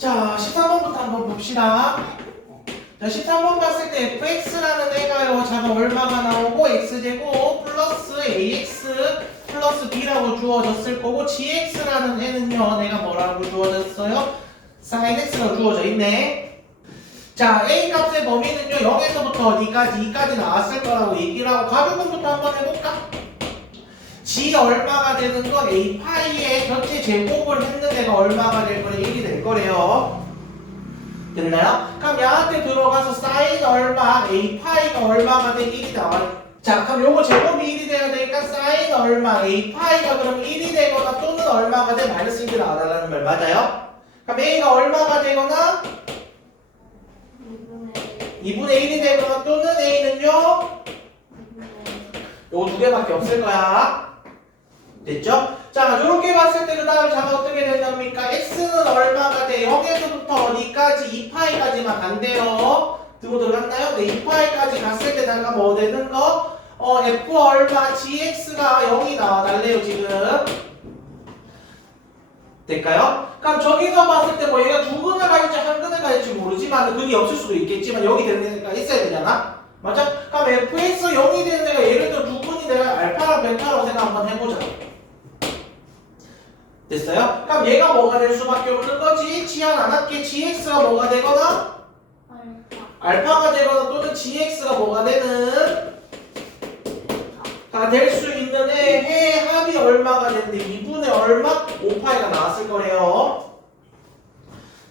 자, 13번부터 한번 봅시다. 자, 13번 봤을 때 fx라는 애가요. 자가 얼마가 나오고 x제곱 플러스 ax 플러스 b라고 주어졌을 거고 gx라는 애는요. 내가 뭐라고 주어졌어요? sin x로 주어져 있네. 자, a 값의 범위는요. 0에서부터 어디까지? 2까지 나왔을 거라고 얘기를 하고 가격분부터 한번 해볼까? g 얼마가 되는 건 a 파이의 전체 제곱을 했는 애가 얼마가 될 거래? 1이 될 거래요. 됐나요? 그럼 얘한테 들어가서 사인 얼마, a 파이가 얼마가 돼? 1이 나와요. 자, 그럼 요거 제곱이 1이 돼야 되니까 사인 얼마, a 파이가 그럼 1이 되거나 또는 얼마가 돼? 마이너스 1이 나와달라는 말 맞아요? 그럼 a가 얼마가 되거나 2분의 1이 되거나 또는 a는요? 요거 두 개밖에 없을 거야. 됐죠? 자, 이렇게 봤을 때 그 다음 자가 어떻게 된답니까? x는 얼마가 돼? 0에서부터 어디까지? 2파이까지만 간대요. 들어갔나요? 네, 2파이까지 갔을 때 자가 뭐 되는 거? f 얼마? gx가 0이 나와달래요, 지금. 될까요? 그럼 저기서 봤을 때 뭐 얘가 두 근을 가질지 한 근을 가질지 모르지만 근이 없을 수도 있겠지만 여기 되는 애가 있어야 되잖아? 맞아? 그럼 fx 0이 되는 애가 예를 들어 두 근이 내가 알파랑 베타라고 생각 한번 해보자. 됐어요? 그럼 얘가 뭐가 될 수밖에 없는 거지? 지한 안 할게. gx가 뭐가 되거나 알파가 되거나 또는 gx가 뭐가 되는 다 될 수 있는 해 합이 얼마가 되는데 2분의 얼마? 5파이가 나왔을 거래요.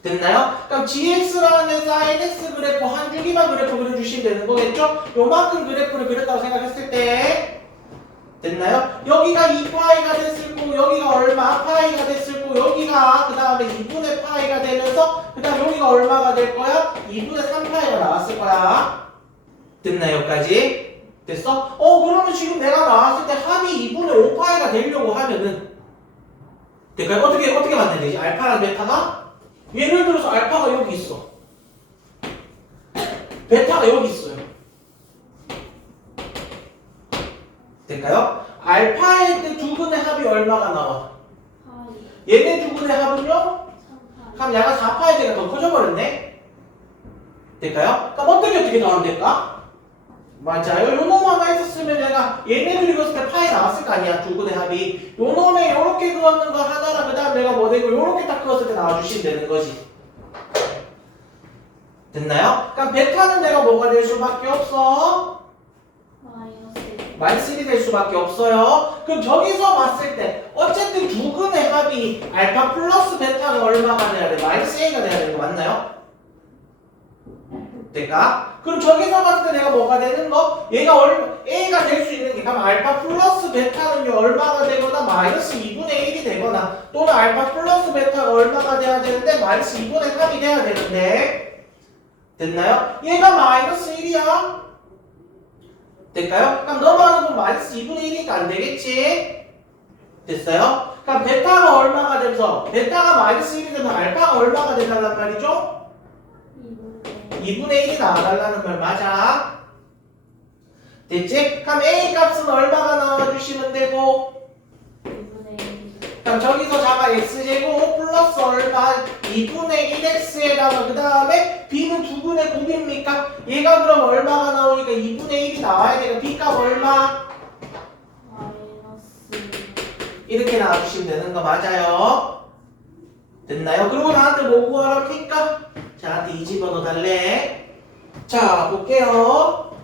됐나요? 그럼 gx라는 애 sin x 그래프 한 주기만 그래프 그려주시면 되는 거겠죠? 요만큼 그래프를 그렸다고 생각했을 때 됐나요? 여기가 2파이가 됐을 거고 여기가 얼마? 파이가 됐을 거고 여기가 그 다음에 2분의 파이가 되면서 그 다음 여기가 얼마가 될 거야? 2분의 3파이가 나왔을 거야. 됐나요? 여기까지? 됐어? 그러면 지금 내가 나왔을 때 합이 2분의 5파이가 되려고 하면은 될까요? 어떻게 만들면 되지? 알파랑 베타가? 예를 들어서 알파가 여기 있어. 베타가 여기 있어요. 될까요? 알파일 때 두 근의 합이 얼마가 나와? 얘네 두 근의 합은요? 그럼 얘가 4파이가 더 커져버렸네? 될까요? 그럼 어떻게 더하면 될까? 맞아요. 요 놈 하나 있었으면 얘가 얘네들이 그었을 때 파이 나왔을 거 아니야. 두 근의 합이. 요 놈에 요렇게 그었는 거 하나랑 그 다음 내가 뭐 되고 요렇게 딱 그었을 때 나와주시면 되는 거지. 됐나요? 그럼 베타는 내가 뭐가 될 수밖에 없어? 마이너스 1이 될 수밖에 없어요. 그럼 저기서 봤을 때 어쨌든 두 근의 합이 알파 플러스 베타가 얼마가 돼야 돼? 마이너스 A가 돼야 되는 거 맞나요? 될까? 그럼 저기서 봤을 때 내가 뭐가 되는 거? 얘가 A가 될 수 있는 게 그럼 알파 플러스 베타는요 얼마가 되거나 마이너스 2분의 1이 되거나 또는 알파 플러스 베타가 얼마가 돼야 되는데 마이너스 2분의 3이 돼야 되는데 됐나요? 얘가 마이너스 1이야. 될까요? 그럼 넘어가서 보면 마이너스 2분의 1이니까 안 되겠지? 됐어요? 그럼 베타가 얼마가 되면서 베타가 마이너스 1이 되면 알파가 얼마가 된다는 말이죠? 2분의 1이 나와달라는 말 맞아? 됐지? 그럼 A 값은 얼마가 나와주시면 되고 그럼 저기서 자가 x제곱 플러스 얼마 2분의 1x에다가 그 다음에 b는 두 분의 곱입니까? 얘가 그럼 얼마가 나오니까 2분의 1이 나와야 되니까 b값 얼마? 이렇게 나와주시면 되는 거 맞아요? 됐나요? 그리고 나한테 뭐 구하라 니까 저한테 이 집어넣어 달래. 자 볼게요.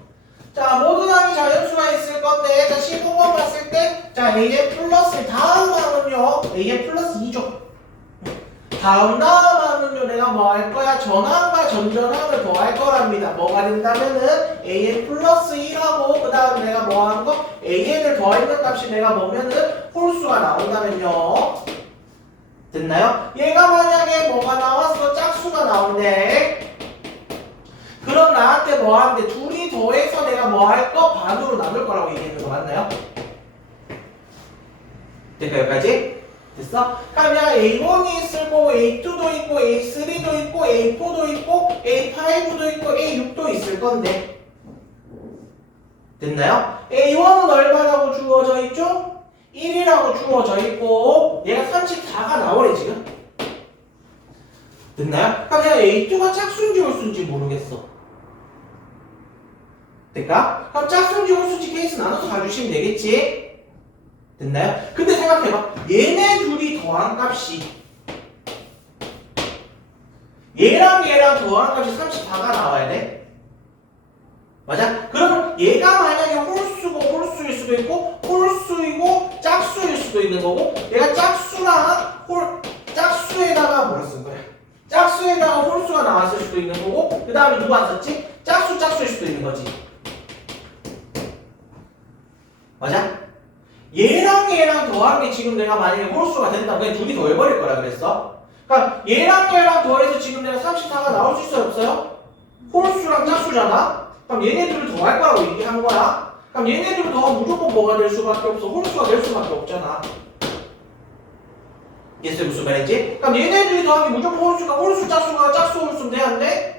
자 모든 항이 자연수가 있을 건데 자 15번 봤을 때 자 AN 플러스 다음 항은요 AN 플러스 2죠. 다음 항은요 내가 뭐 할 거야? 전항과 전전항을 더할 거랍니다. 뭐가 된다면은 AN 플러스 1하고 그 다음 내가 뭐 하는 거? AN을 더했는 값이 내가 뭐면은 홀수가 나온다면요. 됐나요? 얘가 만약에 뭐가 나왔어? 짝수가 나온대. 그럼 나한테 뭐 하는데 둘이 더해서 내가 뭐 할 거? 반으로 나눌 거라고 얘기했는 거 맞나요? 될까요? 여기까지? 됐어? 그럼 야 A1이 있을 거고 A2도 있고 A3도 있고 A4도 있고 A5도 있고 A6도 있을 건데 됐나요? A1은 얼마라고 주어져 있죠? 1이라고 주어져 있고 얘가 34가 나오래 지금. 됐나요? 그럼 내가 A2가 짝수인지 홀수인지 모르겠어. 될까? 그럼 짝수인지 홀수인지 케이스 나눠서 가주시면 되겠지? 됐나요? 근데 생각해봐. 얘네 둘이 더한 값이 얘랑 얘랑 더한 값이 34가 나와야 돼? 맞아? 그러면 얘가 만약에 홀수고 홀수일 수도 있고 홀수이고 짝수일 수도 있는 거고 얘가 짝수랑 짝수에다가 뭐라 쓴 거야? 짝수에다가 홀수가 나왔을 수도 있는 거고 그 다음에 누구 안 썼지? 짝수일 수도 있는 거지. 맞아? 얘랑 더한 게 지금 내가 만약에 홀수가 된다면 그냥 둘이 더해버릴 거라 그랬어. 그러니까 얘랑 더해서 지금 내가 34가 나올 수 있어요 없어요? 홀수랑 짝수잖아? 그럼 얘네들을 더할 거라고 얘기한 거야. 그럼 얘네들을 더하면 무조건 뭐가 될 수밖에 없어? 홀수가 될 수밖에 없잖아. 이해했어요? 무슨 말인지? 그럼 얘네들이 더하면 무조건 홀수 짝수가 짝수 홀수면 돼? 안 돼?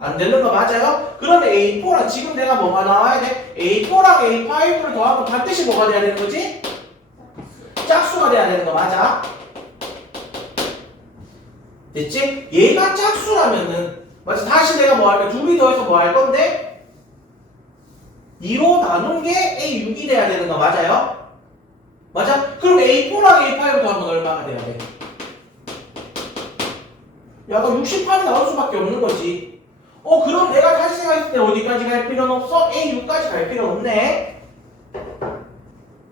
안 되는 거 맞아요? 그러면 A4랑 지금 내가 뭐가 나와야 돼? A4랑 A5를 더하면 반드시 뭐가 돼야 되는 거지? 짝수가 돼야 되는 거 맞아? 됐지? 얘가 짝수라면은 맞아? 다시 내가 뭐 할까? 둘이 더해서 뭐 할 건데? 2로 나눈 게 A6이 돼야 되는 거 맞아요? 맞아? 그럼 A4랑 A5를 더하면 얼마가 돼야 돼? 야, 그럼 68이 나올 수밖에 없는 거지. 그럼 내가 다시 생각했을 때 어디까지 갈 필요는 없어? A6까지 갈 필요는 없네.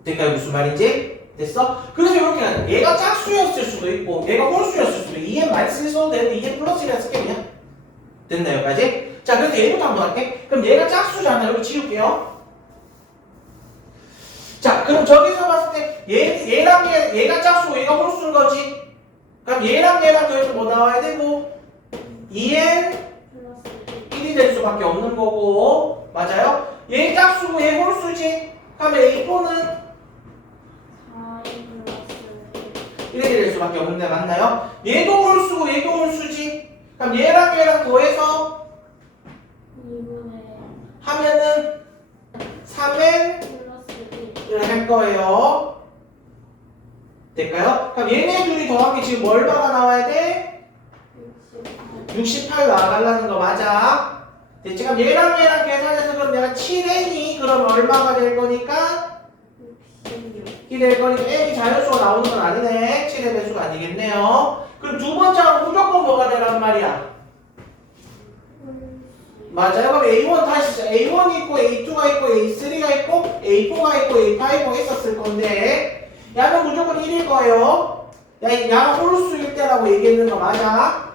될까요? 무슨 말인지? 됐어? 그래서 이렇게 하는 얘가 짝수였을 수도 있고 얘가 홀수였을 수도 있고 2n 마이너스 써도 되는데 2n 플러스 1이라 쓸게 그냥. 됐나 여기까지? 자, 그래서 얘부터 한번 할게. 그럼 얘가 짝수잖아. 여기 지울게요. 자, 그럼 저기서 봤을 때 얘가 짝수고 얘가 홀수인 거지. 그럼 얘랑 더해서 뭐 나와야 되고 2n 1이 될 수밖에 없는 거고 맞아요? 얘 짝수고 얘 홀수지? 그러면 A4는 1이 될 수밖에 없는데 맞나요? 얘도 홀수고 얘도 홀수지? 그럼 얘랑 더해서 2분의 하면은 3n 플러스 1을 할 거예요. 될까요? 그럼 얘네 둘이 더한 게 지금 얼마가 나와야 돼? 68 나와달라는 거 맞아? 됐지? 그럼 얘랑 계산해서 그럼 내가 7n이 그럼 얼마가 될 거니까? 1이 될 거니까 n이 자연수가 나오는 건 아니네. 7의 배수가 아니겠네요. 그럼 두 번째는 무조건 뭐가 되란 말이야? 맞아요. 그럼 A1 다시 A1이 있고 A2가 있고 A3가 있고 A4가 있고 A5가 있었을 건데 야는 무조건 1일 거예요. 야가 홀수일 때라고 얘기했는 거 맞아?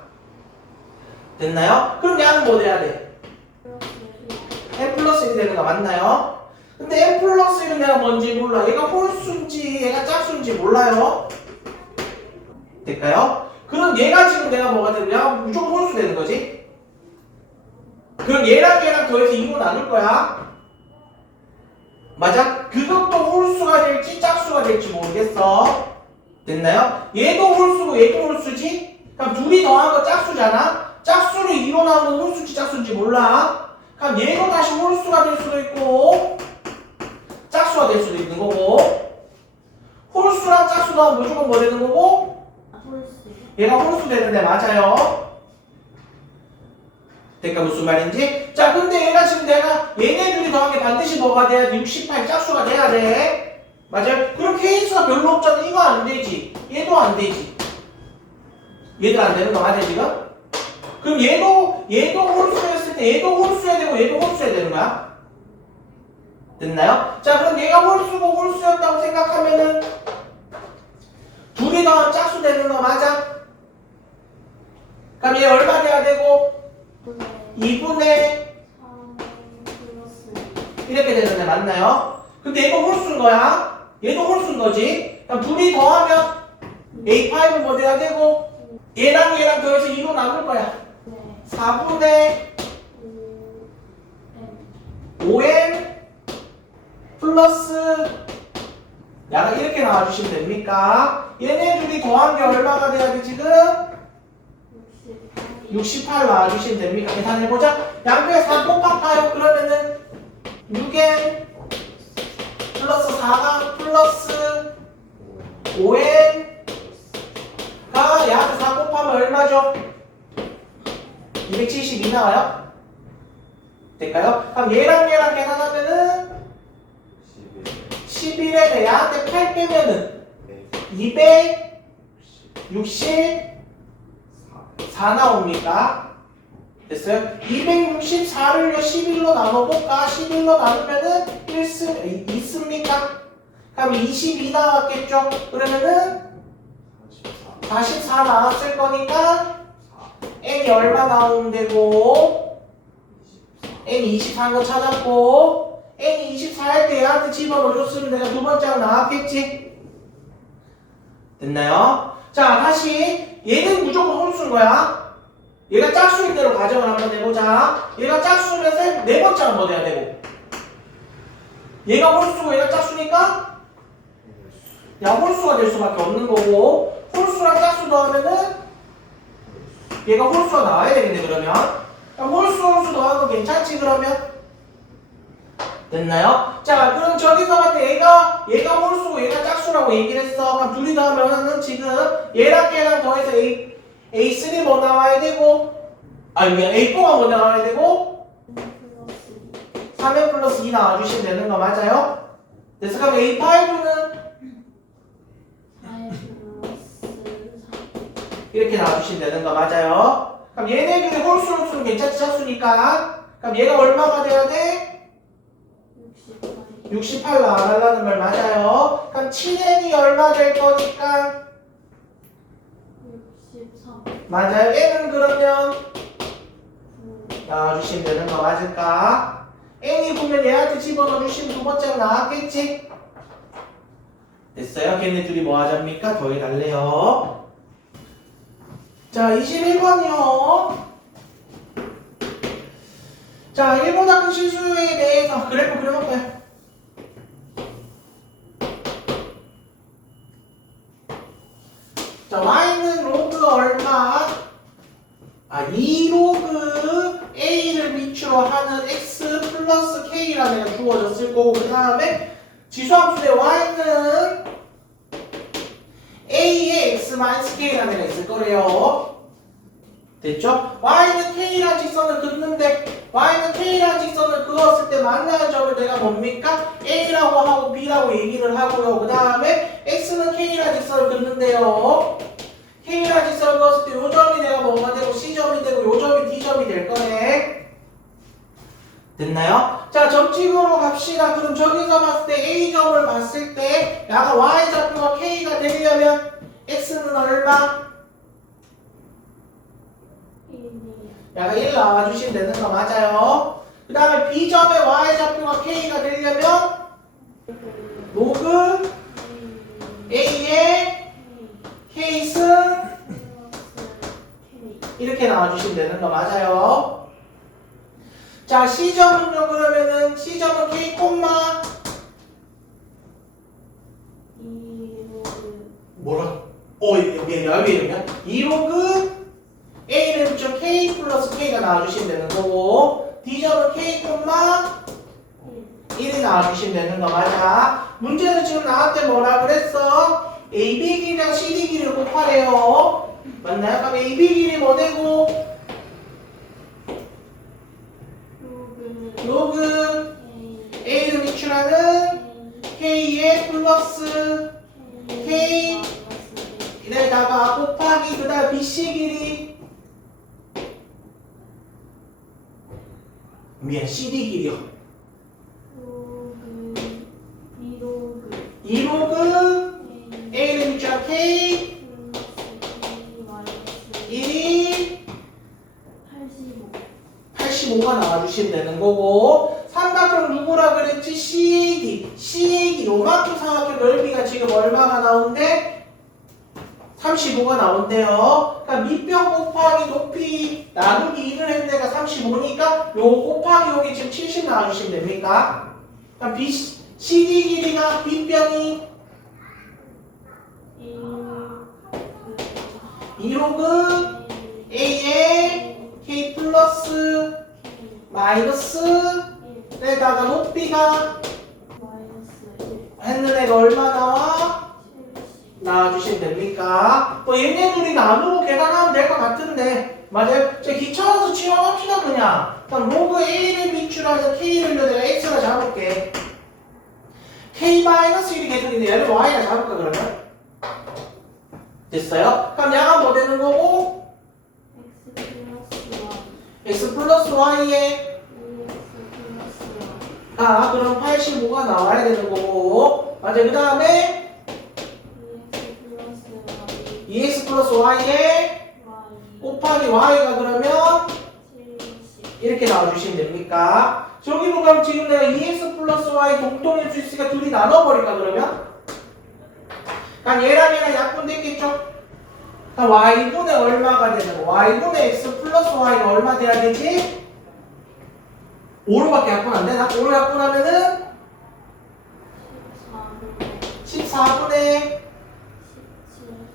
됐나요? 그럼 야는 뭐 돼야 돼? n 플러스 1이 되는 거 맞나요? 근데 n 플러스 1은 내가 뭔지 몰라. 얘가 홀수인지 얘가 짝수인지 몰라요. 될까요? 그럼 얘가 지금 내가 뭐가 되는 거야? 무조건 홀수 되는 거지? 그럼 얘랑 더해서 2로 나눌 거야. 맞아? 그것도 홀수가 될지 짝수가 될지 모르겠어. 됐나요? 얘도 홀수고 얘도 홀수지? 그럼 둘이 더한 거 짝수잖아? 짝수를 2로 나오는 홀수인지 짝수인지 몰라. 그럼 얘도 다시 홀수가 될 수도 있고 짝수가 될 수도 있는 거고 홀수랑 짝수 나오면 무조건 뭐 되는 거고? 얘가 홀수 되는데 맞아요. 그러니까 무슨 말인지? 자, 근데 얘가 지금 내가 얘네 둘이 더한 게 반드시 뭐가 돼야 돼? 68 짝수가 돼야 돼. 맞아요? 그럼 케이스가 별로 없잖아. 이거 안 되지. 얘도 안 되지. 얘도 안 되는 거 맞아 지금? 그럼 얘도 홀수였을 때 얘도 홀수해야 되고 얘도 홀수해야 되는 거야? 됐나요? 자, 그럼 얘가 홀수고 홀수였다고 생각하면은 둘이 더하면 짝수 되는 거 맞아? 그럼 얘 얼마 돼야 되고? 2분의 이렇게 되는데 맞나요? 근데 얘가 홀수인 거야? 얘도 홀수인 거지? 그럼 둘이 더하면 A5는 뭐 돼야 되고 얘랑 더해서 2로 나눌 거야. 4분의 5n 플러스 야가 이렇게 나와주시면 됩니까? 얘네 둘이 더한 게 얼마가 돼야 돼 지금? 68 나와주시면 됩니까? 계산해보자. 양쪽에 4 곱할까요? 그러면은 6n 플러스 4가 플러스 5n가 양쪽에 4 곱할까요? 곱하면 얼마죠? 272 나와요? 될까요? 그럼 얘랑 계산하면은 11에 얘한테 8 빼면은 264 나옵니까? 됐어요? 264를요 11로 나눠볼까? 11로 나누면은 2씁니까? 그럼 22 나왔겠죠? 그러면은 44 나왔을 거니까 n이 얼마 나오면 되고 n이 24인 거 찾았고 n이 24일 때 얘한테 집어넣어줬으면 내가 두 번째가 나왔겠지? 됐나요? 자 다시 얘는 무조건 홀수인 거야. 얘가 짝수인 대로 가정을 한번 해보자. 얘가 짝수면 네 번째가 뭐 돼야 되고 얘가 홀수고 얘가 짝수니까 야 홀수가 될 수밖에 없는 거고 홀수랑 짝수 더하면은 얘가 홀수가 나와야 되겠네. 그러면 홀수 더하는 거 괜찮지 그러면? 됐나요? 자 그럼 저기서 봤을 때 얘가 홀수고 얘가 짝수라고 얘기를 했어. 그럼 둘이 더하면은 지금 얘랑 얘랑 더해서 A3 뭐 나와야 되고 아니 그냥 A4가 뭐 나와야 되고 3n 플러스 2 나와주시면 되는 거 맞아요? 그래서 그럼 A5는 이렇게 나와주시면 되는 거 맞아요? 그럼 얘네들이 홀수는 괜찮지 짝수니까 그럼 얘가 얼마가 돼야 돼? 68 나와달라는 말 맞아요? 그럼 7n이 얼마 될 거니까? 63 맞아요. n은 그러면 나와주시면 되는 거 맞을까? n이 보면 얘한테 집어넣어주시면 두 번째가 나왔겠지? 됐어요? 걔네 둘이 뭐 하자입니까? 더해달래요. 자 21번이요. 자 1보다 큰 실수에 대해서 그래프 그려볼까요? 자 y는 로그 얼마? 2로그 a를 밑으로 하는 x 플러스 k라는 애가 주어졌을 거고 그 다음에 지수함수의 y는 a의 x 마이너스 k라는 애가 있을 거래요. 됐죠? y는 k라는 직선을 긋는데 y는 k라는 직선을 그었을 때 만나는 점을 내가 뭡니까? a라고 하고 b라고 얘기를 하고요. 그 다음에 x는 k라는 직선을 긋는데요. k라는 직선을 그었을 때 요 점이 내가 뭐가 되고 c점이 되고 요 점이 d점이 될 거네. 됐나요? 자 점찍으로 갑시다. 그럼 저기서 봤을 때 a점을 봤을 때 약간 y좌표가 k가 되려면 x는 얼마? 약간 1 나와주시면 되는 거 맞아요? 그 다음에 B점의 Y좌표가 K가 되려면 로그 A의 K승 이렇게 나와주시면 되는 거 맞아요? 자 C점은요 그러면은 C점은 K 콤마 뭐라? 여기 이러면 2로그 A는 붙여 K 플러스 K가 나와주시면 되는 거고 D점은 K, 1이 나와주시면 되는 거 맞아. 문제는 지금 나한테 뭐라 그랬어? AB 길이랑 CD 길이를 곱하래요. 맞나요? 그럼 AB 길이 뭐 되고? 로그 A를 미출하는 K의 플러스 K 이래다가 곱하기 그 다음 BC 길이 미안 CD 길이요. 2로그 A를 미출한 K 1이 85가 나와주시면 되는 거고 삼각형 누구라 그랬지? CAD 요만큼 삼각형 넓이가 지금 얼마가 나온대? 35가 나온대요. 그러니까 밑변 곱하기 높이 나누기 1을 했는 애가 35니까 요 곱하기 요게 지금 70 나와주시면 됩니까? 그럼 CD 길이가 밑변이 2로그 A의 K 플러스 마이너스 에다가 높이가 했는 애가 얼마 나와? 나와주시면 됩니까? 또 얘네 둘이 나누고 계산하면 같은데 맞아요? 자 귀찮아서 치환합시다 그냥. 그럼 로그 A를 비출하는 K를 내가 X라 잡을게. K-1이 계속 있는데 얘를 Y라 잡을까 그러면? 됐어요? 그럼 양은 뭐 되는 거고? X 플러스 Y X 플러스 Y에 2X 플러스 Y 그럼 85가 나와야 되는 거고 맞아요? 그 다음에 2X 플러스 Y 2X 플러스 Y에 Y 곱하기 Y가 그러면 70 이렇게 나와주시면 됩니까? 저기로 가면 지금 내가 2x 플러스 y 동동일 수 있으니까 둘이 나눠버릴까 그러면? 그럼 얘랑 얘랑 약분됐겠죠? 그럼 y분의 얼마가 되는 거? y분의 x 플러스 y가 얼마 돼야 되지? 5로밖에 약분 안 되나? 5로 약분하면은 14분의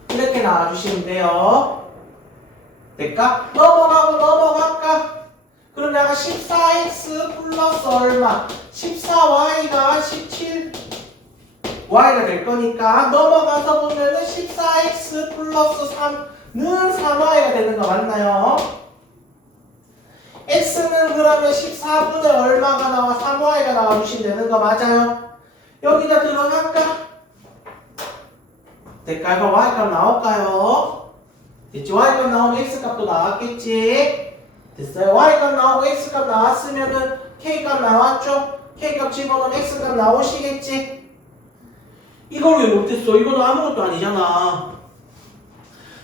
17 이렇게 나와주시면 돼요. 될까? 넘어갈까? 그럼 내가 14x 플러스 얼마? 14y가 17y가 될 거니까 넘어가서 보면은 14x 플러스 3는 3y가 되는 거 맞나요? x는 그러면 14분의 얼마가 나와? 3y가 나와주시면 되는 거 맞아요? 여기다 들어갈까? 될까요? 그럼 y값 나올까요? 됐지? y값 나오면 x값도 나왔겠지? 됐어요? y값 나오고 x값 나왔으면은 k값 나왔죠? k값 집어넣으면 x값 나오시겠지? 이걸 왜 못했어? 이거는 아무것도 아니잖아.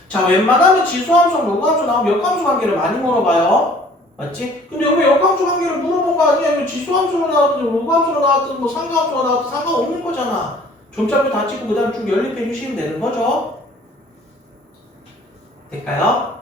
자, 웬만하면 지수함수랑 로그함수 나오면 역함수 관계를 많이 물어봐요. 맞지? 근데 여기 역함수 관계를 물어본 거 아니야? 이거 지수함수로 나왔든 로그함수로 나왔든 뭐 상가함수로 나왔든 상관없는 거잖아. 점자표 다 찍고 그 다음 쭉 연립해 주시면 되는 거죠. 될까요?